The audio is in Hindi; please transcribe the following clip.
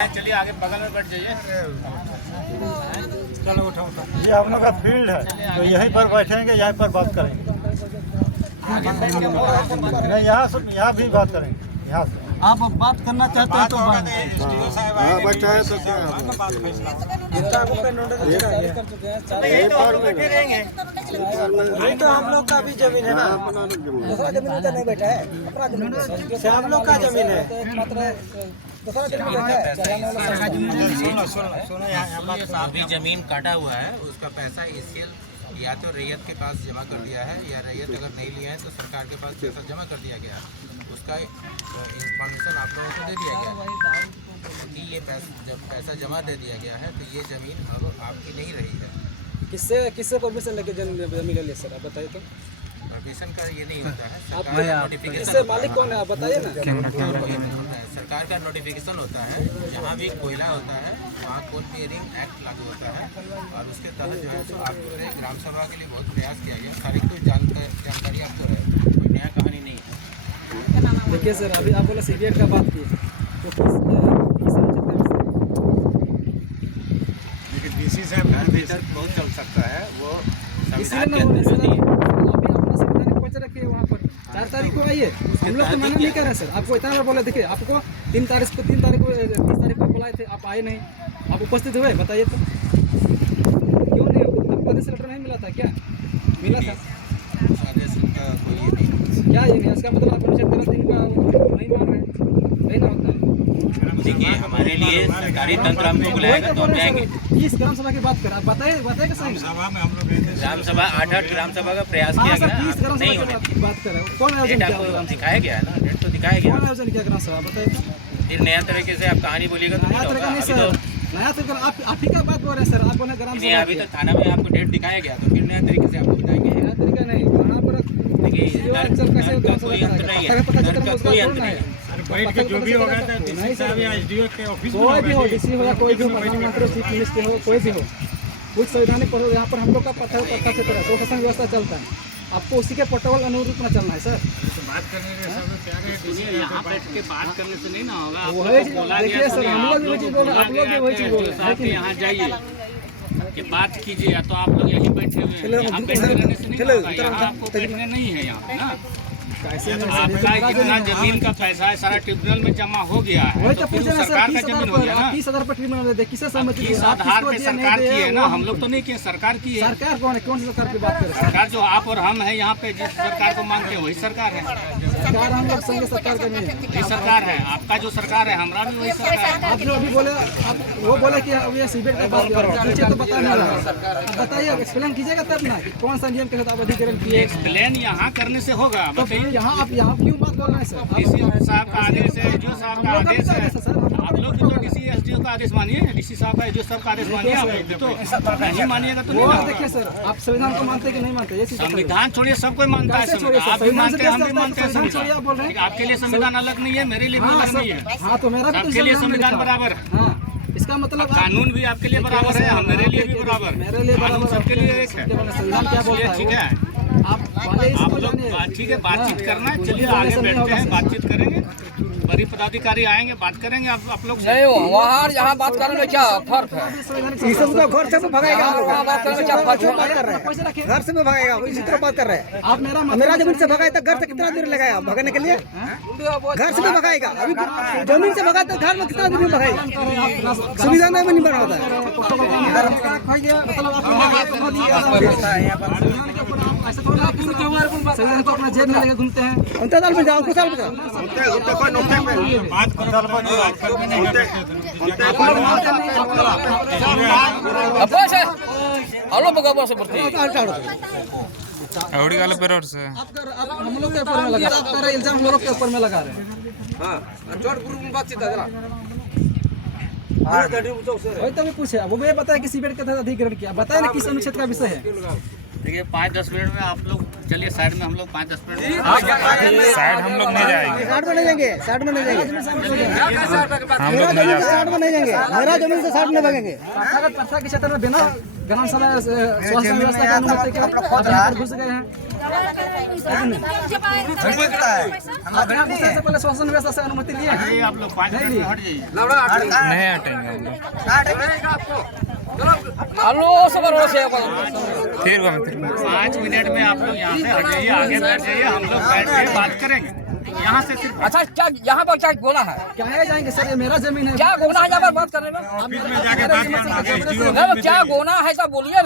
चलिए आगे बगल में बैठ जाइए। चलो उठो उठो। ये हम लोग का फील्ड है, तो यहीं पर बैठेंगे, यहीं पर बात करेंगे। नहीं, यहाँ भी बात करेंगे। यहाँ से आप बात करना चाहते हैं तो बैठा है तो क्या तो हम लोग का भी जमीन है ना, दूसरा जमीन तो नहीं बैठा है, अपना जमीन है, हम लोग का जमीन है, अभी जमीन काटा हुआ है, उसका पैसा एसीएल या तो रैयत के पास जमा कर दिया है, या रैयत अगर नहीं लिया है तो सरकार के पास पैसा जमा कर दिया गया है। उसका इंफॉर्मेशन आप लोगों को दे दिया गया है कि ये जब पैसा जमा दे दिया गया है तो ये जमीन अब आपकी नहीं रही है। किससे परमिशन लेके जमीन ले सर, आप बताइए तो। परमिशन का ये नहीं होता है, इससे मालिक कौन है आप बताइए ना। सरकार का नोटिफिकेशन होता है, जहाँ भी कोयला होता है वहाँ कोल क्लियरिंग एक्ट लागू होता है, और उसके तहत जो है सो आपके ग्राम सभा के लिए बहुत प्रयास किया गया। सारी कोई जानकारी आपको है, कोई नया कहानी नहीं है। देखिए सर, अभी आप बोला सीबीआई का बात की, तो लेकिन डीसी साहब भीतर बहुत चल सकता है, वो संविधान के रखिए वहाँ पर 4 तारीख को आइए। हम लोग तो मना नहीं कर रहे सर, आपको इतना बार बोले। देखिए आपको 3 तारीख को 30 तारीख को बुलाए थे, आप आए नहीं, आप उपस्थित हुए, बताइए तो क्यों नहीं? आपको आदेश लेटर नहीं मिला था क्या? मिला था आदेश का कोई ये नहीं। क्या ये नहीं? इसका मतलब आप अनुच्छेद 3 को नहीं मान रहे, नहीं ना होता है। देखिए हमारे लिए सरकारी तंत्र हमको बुलाएगा तो हम जाएंगे। इस ग्राम सभा की बात कर, आप बताइएगा सही ना। सभा में हम लोग गए थे, ग्राम सभा 8 ग्राम सभा का प्रयास किया गया, नहीं होने दिया। बात कर रहे हो, कौन आयोजन डेट किया? आपको दिखाया गया है ना, डेट तो दिखाया गया। कौन आयोजन किया ग्राम सभा, बताइए। फिर नया तरीके से आप कहानी बोलिएगा तो नया तरीका नहीं सर, नया तरीका आप ही का बात बोल रहे हैं सर। आप बोले ग्राम नहीं, सभा अभी तो थाना में आपको डेट दिखाया गया, तो फिर नया तरीके से आपको बताएंगे। नया तरीका नहीं, वहाँ पर देखिए डर का कोई अंत नहीं है, डर का कोई अंत नहीं है। बैठ के जो भी होगा डीसी साहब या एसडीओ के ऑफिस में कोई भी हो, डीसी होगा, कोई भी हो, प्रधानमंत्री, चीफ मिनिस्टर हो, कोई भी हो, कुछ संवैधानिक पद यहाँ पर हम लोग का पत्थर से तरह तो शासन व्यवस्था चलता है। आपको उसी के प्रोटोकॉल अनुरूप में चलना है सर। बात करने के सब क्या रहे डीसी यहाँ बैठ के बात करने से नहीं ना होगा। देखिए सर, हम लोग भी वही चीज बोल रहे हैं, आप लोग भी वही चीज बोल रहे हैं कि यहाँ जाइए कि बात कीजिए, तो आप लोग यहीं बैठे हुए हैं। यहाँ बैठे रहने से नहीं होगा, यहाँ आपको बैठने नहीं है यहाँ पे ना। कैसे आपका कितना जमीन का पैसा है सारा ट्रिब्यूनल में जमा हो गया है, वही तो तो फिर पूछे ना सर, सरकार का 30,000 जमीन हो गया ना। 30,000 पर ट्रिब्यूनल दे, किसे सहमति इस आधार पे सरकार की है ना, हम लोग तो नहीं किए, सरकार की है। सरकार कौन है? कौन सी सरकार की बात कर रहे हैं? सरकार जो आप और हम है यहाँ पे जिस सरकार को मानते हैं वही सरकार है। सरकार हम लोग संघ सरकार का नहीं है। वही सरकार है, आपका जो सरकार है हमारा भी वही सरकार है। आप जो अभी बोले, आप वो बोले कि अब ये सीबीआई का बात कर रहे हैं, पीछे तो बता नहीं रहा है। अब बताइए, एक्सप्लेन कीजिएगा तब ना कि कौन सा नियम के साथ आप अधिग्रहण किए। एक्सप्लेन यहाँ करने से होगा, तो बताइए। यहाँ आप क्यों बात बोल रहे हैं सर? डीसी साहब का आदेश है, जो साहब का आदेश है, आप लोग भी तो डीसी एसडीओ का आदेश मानिए, डीसी साहब का जो सब का आदेश मानिए। आप लोग भी तो नहीं मानिएगा तो वो नहीं। देखिए सर, आप संविधान को मानते हैं कि नहीं मानते? ये चीज बताइए। संविधान छोड़िए, सब कोई मानता है कैसे छोड़िए संविधान। सर? आप भी मानते हैं, हम भी संविधान मानते हैं संविधान छोड़िए, आप बोल रहे संविधान। हैं। आपके लिए संविधान अलग नहीं है, मेरे लिए भी हाँ अलग सर, नहीं है। हाँ तो मेरा भी तो सबके लिए संविधान लिखा है। बराबर है। हाँ, इसका मतलब कानून भी आपके लिए बराबर है, मेरे लिए भी बराबर है। मेरे लिए कानून बराबर, सबके लिए एक है। संविधान क्या बोलता है? ठीक है, आप वाले आप इसको लोग जानिए। ठीक है, बातचीत करना है। चलिए बोलने आगे से नहीं बैठते होगा हैं, सर। बातचीत करेंगे। बड़ी पदाधिकारी आएंगे, बात करेंगे आप लोग से। नहीं वहाँ यहाँ बात करने में क्या फर्क है? सब तो घर से भगाएगा, वहाँ बात करने में क्या फर्क है? घर से भगाएगा, इसी तरह बात कर रहे हैं आप। मेरा जमीन से भगाए तो घर से कितना दूर लगाएगा भगाने के लिए? घर से भी भगाएगा, अभी जमीन से भगाए तो घर में कितना दूर भगाएगा? सुविधा नहीं बना होता है। संविधान को अपना जेब में लेके घूमते हैं। अंतराल में जाओ, कुछ साल में जाओ। बस है हेलो बगा बस बढ़ती आवड़ी वाला पेरोड से आप हम लोग के ऊपर में लगा, आप कर रहे इल्जाम हम लोग के ऊपर में लगा रहे हैं। वही तो भी पूछे, वो भी बताया कि सीबीआई के तहत अधिग्रहण किया, बताया ना किस अनुच्छेद का विषय है। देखिए 5-10 मिनट में आप लोग चलिए साइड में, हम लोग 5-10 मिनट में साइड हम लोग नहीं जाएंगे, साइड में नहीं जाएंगे, साइड में नहीं जाएंगे, हम लोग नहीं मेरा जा जमीन से साइड में नहीं जाएंगे, मेरा जमीन से साइड में भागेंगे। प्रथा के क्षेत्र में बिना ग्राम सभा स्वास्थ्य व्यवस्था के अनुमति के आप यहाँ पर घुस गए हैं। आप यहाँ घुसने से पहले शासन व्यवस्था से अनुमति लिए हैं? ये आप लोग 5 मिनट में हट जाइए। नहीं हटेंगे हम लोग हेलो सबर हो से फिर को 5 मिनट में आप लोग यहाँ से हट जाइए, आगे बैठ जाइए, हम लोग बैठ के बात करेंगे। यहाँ से सिर्फ अच्छा क्या यहाँ पर क्या गोना है क्या है जाएंगे सर, ये मेरा जमीन है। क्या गोना है यहाँ पर बात करने में ऑफिस में जाके बात करना है। नहीं, क्या गोना है सब बोलिए ना